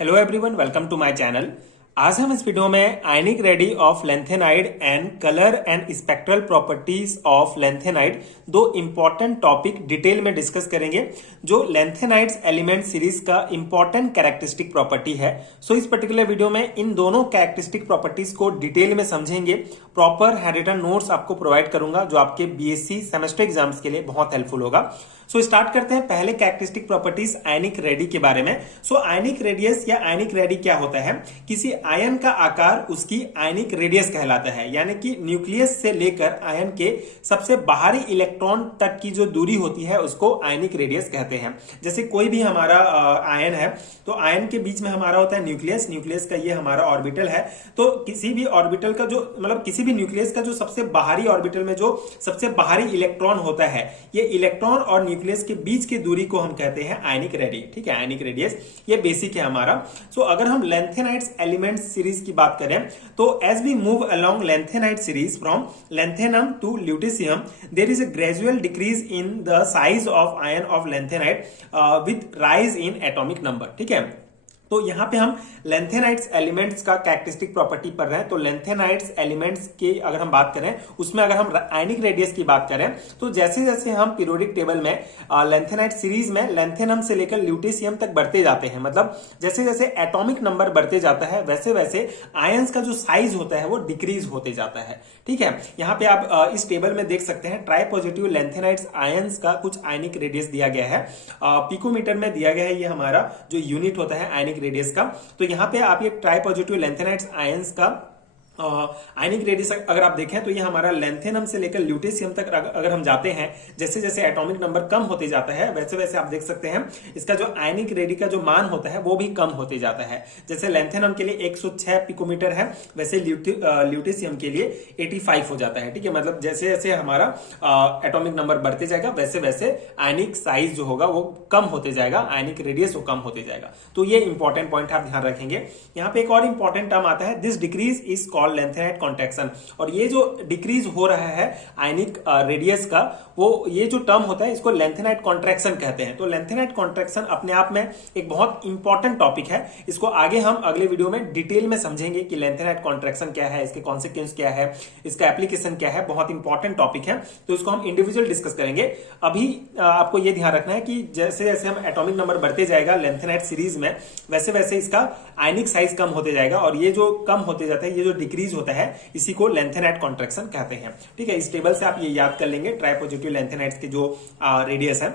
Hello everyone, welcome to my channel. आज हम इस वीडियो में ionic radii of lanthanide and colour and spectral properties of lanthanide दो important topic detail में discuss करेंगे जो लैंथेनाइड्स एलिमेंट सीरीज का इंपॉर्टेंट कैरेक्टरिस्टिक प्रॉपर्टी है। सो इस पर्टिकुलर वीडियो में इन दोनों कैरेक्टरिस्टिक प्रॉपर्टीज को डिटेल में समझेंगे। प्रॉपर हैंड रिटन नोट्स आपको प्रोवाइड करूंगा जो आपके बीएससी सेमेस्टर एग्जाम्स के लिए बहुत हेल्पफुल होगा। सो स्टार्ट करते हैं पहले कैरेक्टरिस्टिक प्रॉपर्टीज आयनिक रेडी के बारे में। सो आयनिक रेडियस या आयनिक रेडी क्या होता है? किसी आयन का आकार उसकी आयनिक रेडियस कहलाता है, यानी कि न्यूक्लियस से लेकर आयन के सबसे बाहरी इलेक्ट्रॉन तक की जो दूरी होती है उसको आयनिक रेडियस कहते हैं। जैसे कोई भी हमारा आयन है तो आयन के बीच में हमारा होता है न्यूक्लियस, न्यूक्लियस का ये हमारा ऑर्बिटल है। तो किसी भी ऑर्बिटल का जो किसी भी न्यूक्लियस का जो सबसे बाहरी ऑर्बिटल में जो सबसे बाहरी इलेक्ट्रॉन होता है, ये इलेक्ट्रॉन और न्यूक्लियस के बीच की दूरी को हम कहते हैं आयनिक रेडी। ठीक है, आयनिक रेडियस ये बेसिक है हमारा। सो अगर हम लैंथेनाइड्स एलिमेंट सीरीज की बात करें तो as we move along lanthanide series from lanthanum to lutetium there is a gradual decrease in the size of ion of lanthanide with rise in atomic number. ठीक है, तो यहां पे हम लैंथेनाइड्स एलिमेंट्स का कैरेक्टरिस्टिक प्रॉपर्टी पढ़ रहे हैं। तो लैंथेनाइड्स एलिमेंट्स की अगर हम बात करें उसमें अगर हम आयनिक रेडियस की बात करें तो जैसे जैसे हम पीरियोडिक टेबल में लैंथेनाइड सीरीज में लैंथेनम से लेकर ल्यूटेशियम तक बढ़ते जाते हैं, मतलब जैसे जैसे एटॉमिक नंबर बढ़ते जाता है वैसे वैसे आयंस का जो साइज होता है वो डिक्रीज होते जाता है। ठीक है, यहाँ पे आप इस टेबल में देख सकते हैं ट्राई पॉजिटिव लैंथेनाइड्स आयंस का कुछ आयनिक रेडियस दिया गया है। पिकोमीटर में दिया गया है ये हमारा जो यूनिट होता है आयनिक रेडियस का। तो यहां पे आप ये ट्राई पॉजिटिव लैंथेनाइड्स आयंस का आयनिक रेडियस अगर आप देखें तो ये हमारा लैंथेनम से लेकर ल्यूटेशियम तक अगर हम जाते हैं, जैसे जैसे एटॉमिक नंबर कम होते जाता है वैसे वैसे आप देख सकते हैं इसका जो आयनिक रेडी का जो मान होता है वो भी कम होते जाता है। जैसे लैंथेनम के लिए 106 पिकोमीटर है, वैसे ल्यूटेशियम के लिए 85 हो जाता है। ठीक है, मतलब जैसे जैसे हमारा एटॉमिक नंबर बढ़ते जाएगा वैसे वैसे आयनिक साइज जो होगा वो कम होते जाएगा, आयनिक रेडियस वो कम होते जाएगा। तो ये इंपॉर्टेंट पॉइंट आप ध्यान रखेंगे। यहाँ पे एक और इंपॉर्टेंट टर्म आता है, this decrease is lanthanide contraction. और ये जो डिक्रीज हो रहा है आयनिक रेडियस का, वो ये जो टर्म होता है इसको लैंथेनाइड कॉन्ट्रैक्शन कहते हैं। तो लैंथेनाइड कॉन्ट्रैक्शन अपने आप में एक बहुत इंपॉर्टेंट टॉपिक है। इसको आगे हम अगले वीडियो में डिटेल में समझेंगे कि लैंथेनाइड कॉन्ट्रैक्शन क्या है, इसके कॉन्सिक्वेंस क्या है, इसका एप्लीकेशन क्या है। बहुत इंपॉर्टेंट टॉपिक है, तो इसको हम इंडिविजुअल डिस्कस करेंगे। अभी आपको यह ध्यान रखना है कि जैसे जैसे हम एटॉमिक नंबर बढ़ते जाएगा लैंथेनाइड सीरीज में वैसे वैसे इसका आयनिक साइज कम होते जाएगा, और ये जो कम होते जाता है, ये जो डिक्रीज होता है, इसी को लैंथेनाइड कॉन्ट्रैक्शन कहते हैं। ठीक है, इस टेबल से आप ये याद कर लेंगे ट्राई पॉजिटिव लैंथेनाइड्स के जो रेडियस है।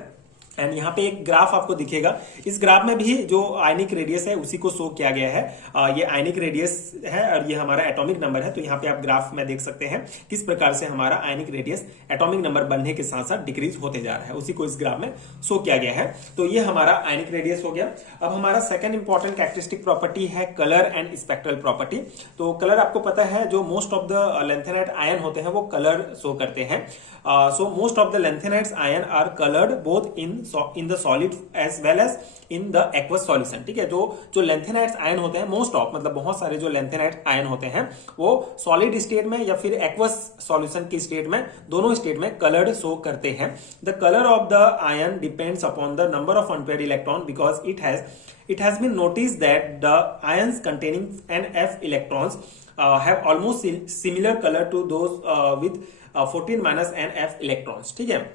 एंड यहाँ पे एक ग्राफ आपको दिखेगा, इस ग्राफ में भी जो आयनिक रेडियस है उसी को शो किया गया है। ये आयनिक रेडियस है और ये हमारा एटॉमिक नंबर है। तो यहाँ पे आप ग्राफ में देख सकते हैं किस प्रकार से हमारा आयनिक रेडियस एटॉमिक नंबर बढ़ने के साथ साथ डिक्रीज होते जा रहा है, उसी को इस ग्राफ में शो किया गया है। तो ये हमारा आयनिक रेडियस हो गया। अब हमारा सेकंड इंपॉर्टेंट कैरेक्टरिस्टिक प्रॉपर्टी है कलर एंड स्पेक्ट्रल प्रॉपर्टी। तो कलर आपको पता है जो most of the lanthanide ion होते हैं वो कलर शो करते हैं। So most of the lanthanides ion are coloured both in the solid as well as in the aqueous solution. ठीक है, जो लैंथेनाइड्स आयन होते हैं मोस्ट ऑफ मतलब बहुत सारे जो लैंथेनाइड आयन होते हैं वो सॉलिड स्टेट में या फिर एक्वस सॉल्यूशन की स्टेट में, दोनों स्टेट में कलर्ड शो करते हैं। The colour of the ion depends upon the number of unpaired electron because it has been noticed that the ions containing NF electrons have almost similar color to those with 14 minus NF electrons. ठीक है,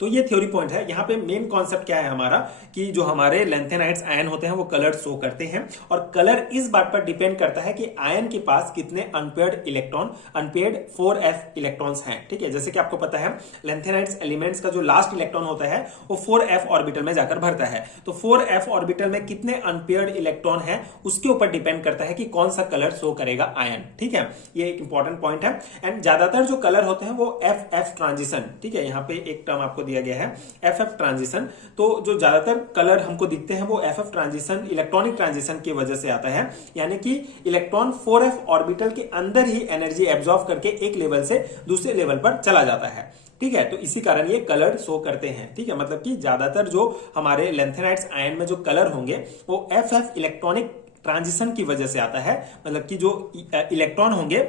तो ये theory point है। यहाँ पे main concept क्या है हमारा कि जो हमारे लैंथेनाइड्स आयन होते हैं वो कलर शो करते हैं, और कलर इस बात पर डिपेंड करता है कि आयन के पास कितने unpaired electron, unpaired 4f electrons हैं। ठीक है, जैसे कि आपको पता है लैंथेनाइड्स एलिमेंट्स का जो लास्ट इलेक्ट्रॉन होता है वो 4f ऑर्बिटल में जाकर भरता है। तो 4f ऑर्बिटल में कितने अनपेयर्ड इलेक्ट्रॉन है उसके ऊपर डिपेंड करता है कि कौन सा कलर शो करेगा आयन। ठीक है, ये एक इंपॉर्टेंट पॉइंट है। एंड ज्यादातर जो कलर होते हैं वो FF ट्रांजिशन, ठीक है, यहाँ पे एक टर्म आपको दिया गया है FF ट्रांजिशन। तो जो ज्यादातर कलर हमको दिखते हैं वो FF ट्रांजिशन, इलेक्ट्रॉनिक ट्रांजिशन की वजह से आता है, यानी कि इलेक्ट्रॉन 4f ऑर्बिटल के अंदर ही एनर्जी एब्जॉर्ब करके एक लेवल से दूसरे लेवल पर चला जाता है। ठीक है, तो इसी कारण ये कलर शो करते हैं। ठीक है, मतलब कि ज्यादातर जो हमारे लैंथेनाइड्स आयन में जो कलर होंगे वो FF इलेक्ट्रॉनिक ट्रांजिशन की वजह से आता है, मतलब कि जो इलेक्ट्रॉन होंगे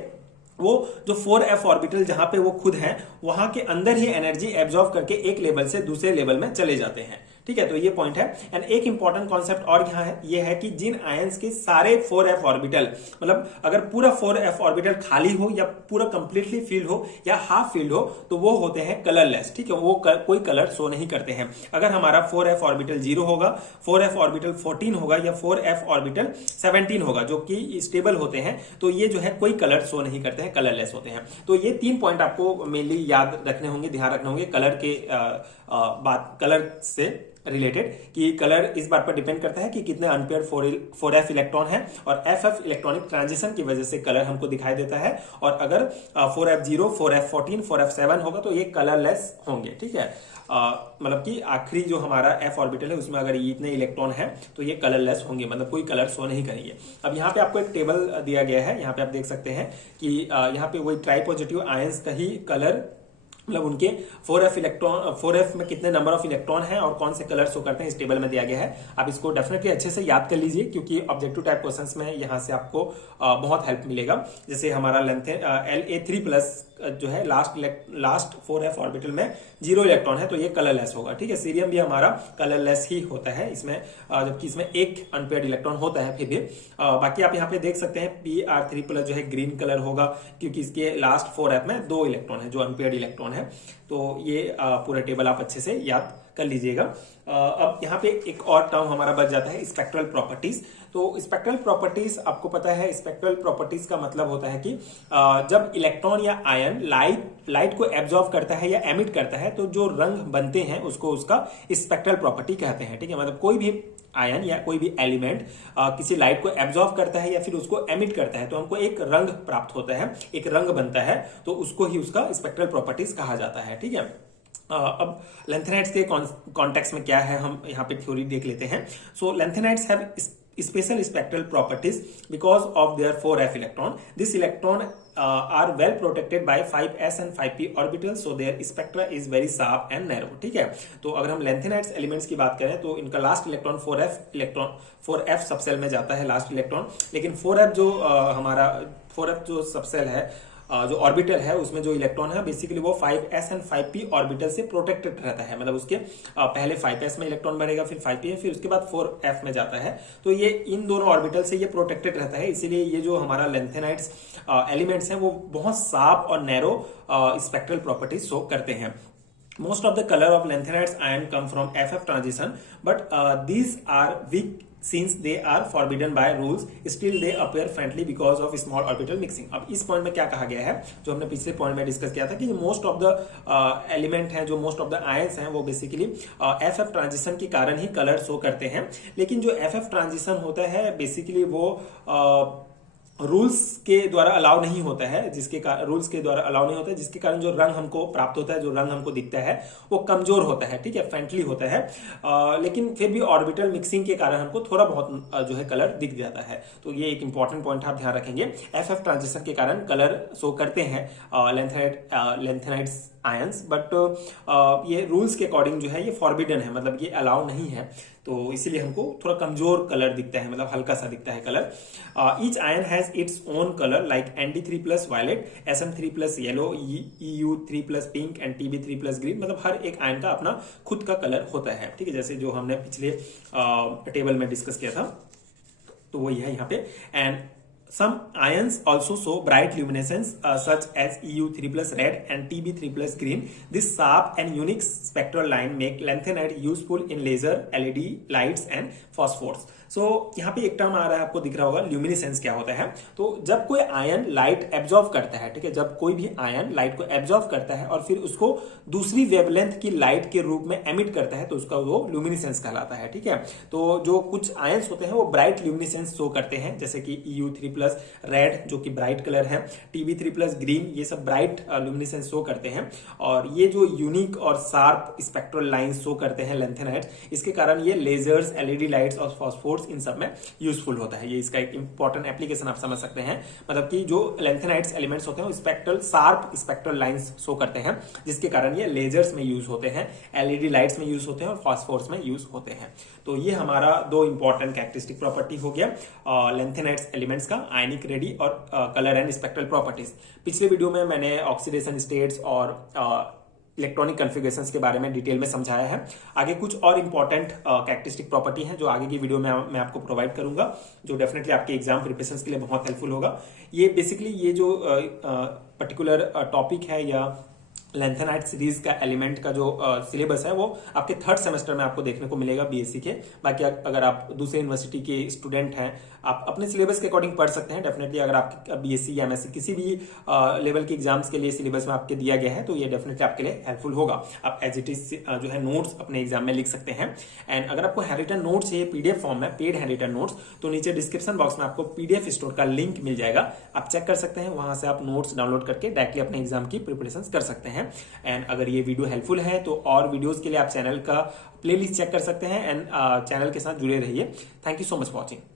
वो जो 4f ऑर्बिटल जहां पे वो खुद हैं वहां के अंदर ही एनर्जी एब्जॉर्ब करके एक लेवल से दूसरे लेवल में चले जाते हैं। ठीक है, तो ये पॉइंट है। एंड एक इंपॉर्टेंट कॉन्सेप्ट और यहाँ है, ये है कि जिन आयंस के सारे 4f ऑर्बिटल, मतलब अगर पूरा 4f ऑर्बिटल खाली हो या पूरा कंप्लीटली फील्ड हो या हाफ फील्ड हो, तो वो होते हैं कलरलेस। ठीक है, वो कोई कलर शो नहीं करते हैं। अगर हमारा 4f ऑर्बिटल 0 होगा, 4f ऑर्बिटल 14 होगा या 4f ऑर्बिटल 17 होगा, जो कि स्टेबल होते हैं, तो ये जो है कोई कलर शो नहीं करते हैं, कलरलेस होते हैं। तो ये 3 पॉइंट आपको मेनली याद रखने होंगे, ध्यान रखने होंगे कलर के बात, कलर से रिलेटेड, कि कलर इस बात पर डिपेंड करता है कि कितने अनपेयर्ड 4f इलेक्ट्रॉन है, और ff इलेक्ट्रॉनिक ट्रांजिशन की वजह से कलर हमको दिखाई देता है। और अगर 4f0, 4f14, 4f7 होगा तो ये कलरलेस होंगे। ठीक है, मतलब कि आखिरी जो हमारा f ऑर्बिटल है उसमें अगर ये इतने इलेक्ट्रॉन है तो ये कलरलेस होंगे, मतलब कोई कलर शो नहीं करेंगे। अब यहाँ पे आपको एक टेबल दिया गया है, यहाँ पे आप देख सकते हैं कि यहाँ पे वही ट्राई पॉजिटिव आयंस का ही कलर, मतलब उनके 4f में कितने नंबर ऑफ इलेक्ट्रॉन हैं और कौन से कलर शो करते हैं, इस टेबल में दिया गया है। आप इसको डेफिनेटली अच्छे से याद कर लीजिए, क्योंकि ऑब्जेक्टिव टाइप क्वेश्चंस में यहां से आपको बहुत हेल्प मिलेगा। जैसे हमारा La3+ जो है लास्ट 4f ऑर्बिटल में 0 इलेक्ट्रॉन है, तो ये कलरलेस होगा। ठीक है, सीरियम भी हमारा कलरलेस ही होता है इसमें, जबकि इसमें एक अनपेयर्ड इलेक्ट्रॉन होता है फिर भी। बाकी आप यहाँ पे देख सकते हैं Pr3+ जो है ग्रीन कलर होगा, क्योंकि इसके लास्ट 4f में 2 इलेक्ट्रॉन है जो अनपेयर्ड इलेक्ट्रॉन है। तो ये पूरा टेबल आप अच्छे से याद कर लीजिएगा। अब यहाँ पे एक और टर्म हमारा बच जाता है, स्पेक्ट्रल प्रॉपर्टीज। तो स्पेक्ट्रल प्रॉपर्टीज आपको पता है, स्पेक्ट्रल प्रॉपर्टीज का मतलब होता है कि जब इलेक्ट्रॉन या आयन लाइट को एब्जॉर्व करता है या एमिट करता है, तो जो रंग बनते हैं उसको उसका स्पेक्ट्रल प्रॉपर्टी कहते हैं। ठीक है, मतलब कोई भी आयन या कोई भी एलिमेंट किसी लाइट को एब्जॉर्व करता है या फिर उसको एमिट करता है, तो हमको एक रंग प्राप्त होता है, एक रंग बनता है, तो उसको ही उसका स्पेक्ट्रल प्रॉपर्टीज कहा जाता है। ठीक है, अब लेंथेनाइट्स के कॉन्टेक्स्ट में क्या है, हम यहाँ पे थ्योरी देख लेते हैं। So lanthanides have special spectral properties because of their 4f electron. This electron are well protected by 5s and 5p orbitals, so their spectra is very sharp and narrow. ठीक है, तो अगर हम लेंथेनाइट्स एलिमेंट्स की बात करें तो इनका लास्ट इलेक्ट्रॉन 4f सबसेल में जाता है, लास्ट इलेक्ट्रॉन। लेकिन 4f जो हमारा 4f जो सबसेल है, जो ऑर्बिटल है, उसमें जो इलेक्ट्रॉन है बेसिकली वो 5s एंड 5p ऑर्बिटल से प्रोटेक्टेड रहता है। मतलब उसके पहले 5s में इलेक्ट्रॉन बढ़ेगा, फिर 5p है, फिर उसके बाद 4f में जाता है। तो ये इन दोनों ऑर्बिटल से ये प्रोटेक्टेड रहता है, इसीलिए ये जो हमारा लेंथेनाइट्स एलिमेंट्स हैं वो बहुत साफ और नैरो स्पेक्ट्रल प्रॉपर्टीज शो करते हैं। Most of the color of lanthanides ion come from FF transition, but these are weak since they are forbidden by rules. Still they appear faintly because of small orbital mixing. अब इस point में क्या कहा गया है, जो हमने पिछले पॉइंट में डिस्कस किया था कि मोस्ट ऑफ द एलिमेंट हैं, जो मोस्ट ऑफ द आयंस हैं, वो बेसिकली FF ट्रांजिशन के कारण ही कलर शो करते हैं। लेकिन जो FF ट्रांजिशन होता है बेसिकली वो रूल्स के द्वारा अलाउ नहीं होता है, रूल्स के द्वारा अलाउ नहीं होता है, जिसके कारण जो रंग हमको प्राप्त होता है, जो रंग हमको दिखता है वो कमजोर होता है। ठीक है, फेंटली होता है, लेकिन फिर भी ऑर्बिटल मिक्सिंग के कारण हमको थोड़ा बहुत जो है कलर दिख जाता है। तो ये एक इंपॉर्टेंट पॉइंट आप ध्यान रखेंगे, एफएफ ट्रांजिशन के कारण कलर शो करते हैं लेंथेनाइट्स आयंस, बट ये रूल्स के अकॉर्डिंग जो है ये फॉरबिडन है, मतलब ये अलाउ नहीं है, तो इसीलिए हमको थोड़ा कमजोर कलर दिखता है, मतलब हल्का सा दिखता है colour. Each ion has its own colour like Nd3+ violet, Sm3+ yellow, Eu3+ pink and Tb3+ green, मतलब हर एक आयन का अपना खुद का कलर होता है। ठीक है, जैसे जो हमने पिछले टेबल में डिस्कस किया था, तो वही है यहाँ पे। And some ions also show bright luminescence such as Eu3+ red and Tb3+ green. This sharp and unique spectral line make lanthanide useful in laser, LED lights and phosphors. So यहाँ पे एक टर्म आ रहा है, आपको दिख रहा होगा, luminescence क्या होता है। तो जब कोई आयन लाइट एब्जॉर्व करता है, ठीक है, जब कोई भी आयन लाइट को एब्जॉर्व करता है और फिर उसको दूसरी वेवलेंथ की लाइट के रूप में एमिट करता है, तो उसका वो ल्यूमिनेसेंस कहलाता है। ठीक है, तो जो कुछ आयंस होते हैं वो ब्राइट ल्यूमिनेसेंस शो करते हैं, जैसे कि Eu3+ रेड जो कि ब्राइट कलर है, Tb3+ ग्रीन, ये सब ब्राइट ल्यूमिनेसेंस शो करते हैं। और ये जो यूनिक और शार्प स्पेक्ट्रल लाइंस शो करते हैं लेंथेनाइट, इसके कारण ये लेजर्स, एलईडी लाइट्स और फॉस्फोर्स इन सब में यूजफुल होता है। ये इसका एक इंपॉर्टेंट एप्लीकेशन आप समझ सकते हैं, मतलब कि जो लेंथेनाइट्स एलिमेंट्स होते हैं वो spectral sharp spectral lines show करते हैं, जिसके कारण ये लेजर्स में यूज होते हैं, एलईडी लाइट्स में यूज होते हैं और फॉस्फोर्स में यूज होते हैं। तो ये हमारा दो इंपॉर्टेंट कैरेक्टरिस्टिक प्रॉपर्टी हो गया लेंथेनाइट्स एलिमेंट्स का, आयनिक रेडी और कलर एंड स्पेक्ट्रल प्रॉपर्टीज। पिछले वीडियो में मैंने ऑक्सीडेशन स्टेट्स और इलेक्ट्रॉनिक कॉन्फ़िगरेशंस के बारे में डिटेल में समझाया है। आगे कुछ और इंपॉर्टेंट कैरेक्टरिस्टिक प्रॉपर्टी हैं जो आगे की वीडियो में मैं आपको प्रोवाइड करूंगा, जो डेफिनेटली आपके एग्जाम प्रिपरेशन के लिए बहुत हेल्पफुल होगा। ये बेसिकली ये जो पर्टिकुलर टॉपिक है या लेंथेनाइड सीरीज का एलिमेंट का जो सिलेबस है वो आपके थर्ड सेमेस्टर में आपको देखने को मिलेगा बीएससी के। बाकी अगर आप दूसरे यूनिवर्सिटी के स्टूडेंट हैं, आप अपने सिलेबस के अकॉर्डिंग पढ़ सकते हैं। डेफिनेटली अगर आप बीएससी या एमएससी किसी भी लेवल के एग्जाम्स के लिए सिलेबस में आपके दिया गया है तो ये डेफिनेटली आपके लिए हेल्पफुल होगा। आप एज इट इज जो है नोट्स अपने एग्जाम में लिख सकते हैं। एंड अगर आपको हैंडरिटन नोट्स चाहिए पीडीएफ फॉर्म में, पेड हैंडरिटन नोट्स, तो नीचे डिस्क्रिप्शन बॉक्स में आपको पीडीएफ स्टोर का लिंक मिल जाएगा, आप चेक कर सकते हैं। वहां से आप नोट्स डाउनलोड करके डायरेक्टली अपने एग्जाम की प्रिपरेशन कर सकते हैं। एंड अगर ये वीडियो हेल्पफुल है तो और वीडियोस के लिए आप चैनल का प्लेलिस्ट चेक कर सकते हैं एंड चैनल के साथ जुड़े रहिए। Thank you so much for watching.